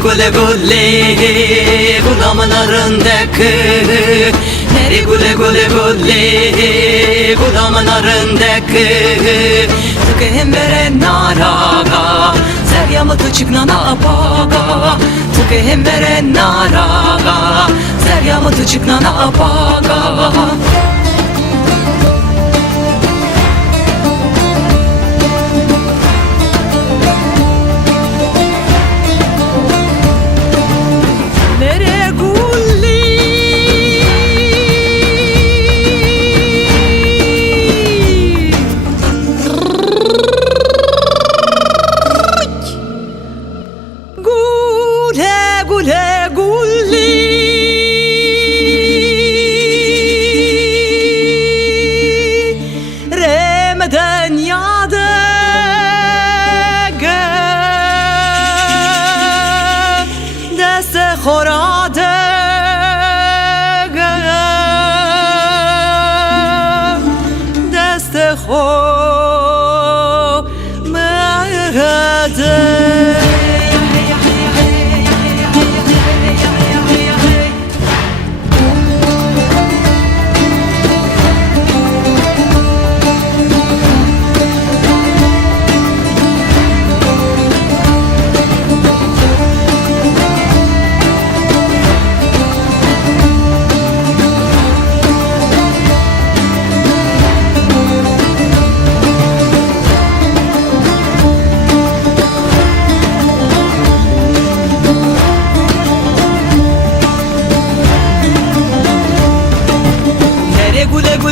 gule gule gule Gulamın arındaki Neri gule gule gule Gulamın arındaki Tıkayım veren naraga Zeryamı tıçıkna napaga Tıkayım veren naraga Zeryamı tıçıkna napaga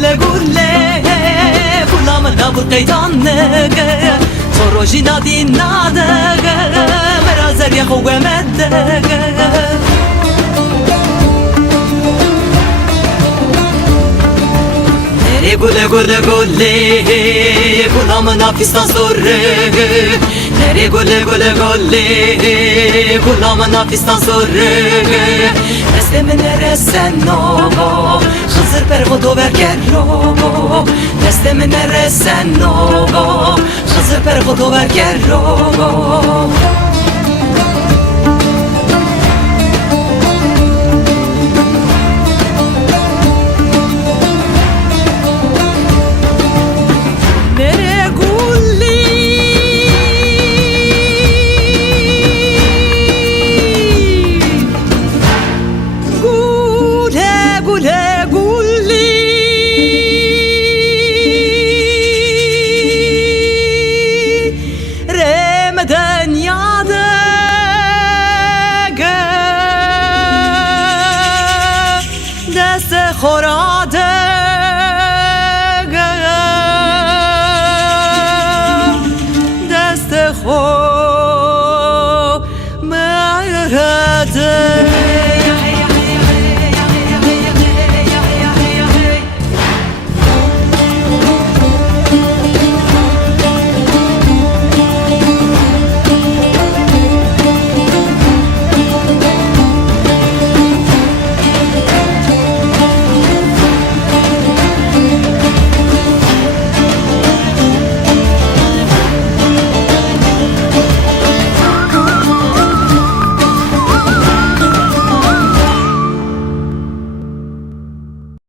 Gule gule Gulamın nabur kaytanlıgı Torojina dinnadıgı Merazer yahu vemeddügü Neri gule gule gule Gulamın hafistan sorrı Neri gule gule gule Gulamın hafistan sorrı Destemin neresen nogo Hızır pervodo ver gerrogo Destemin neresen nogo Hızır pervodo ver gerrogo Deste xo merade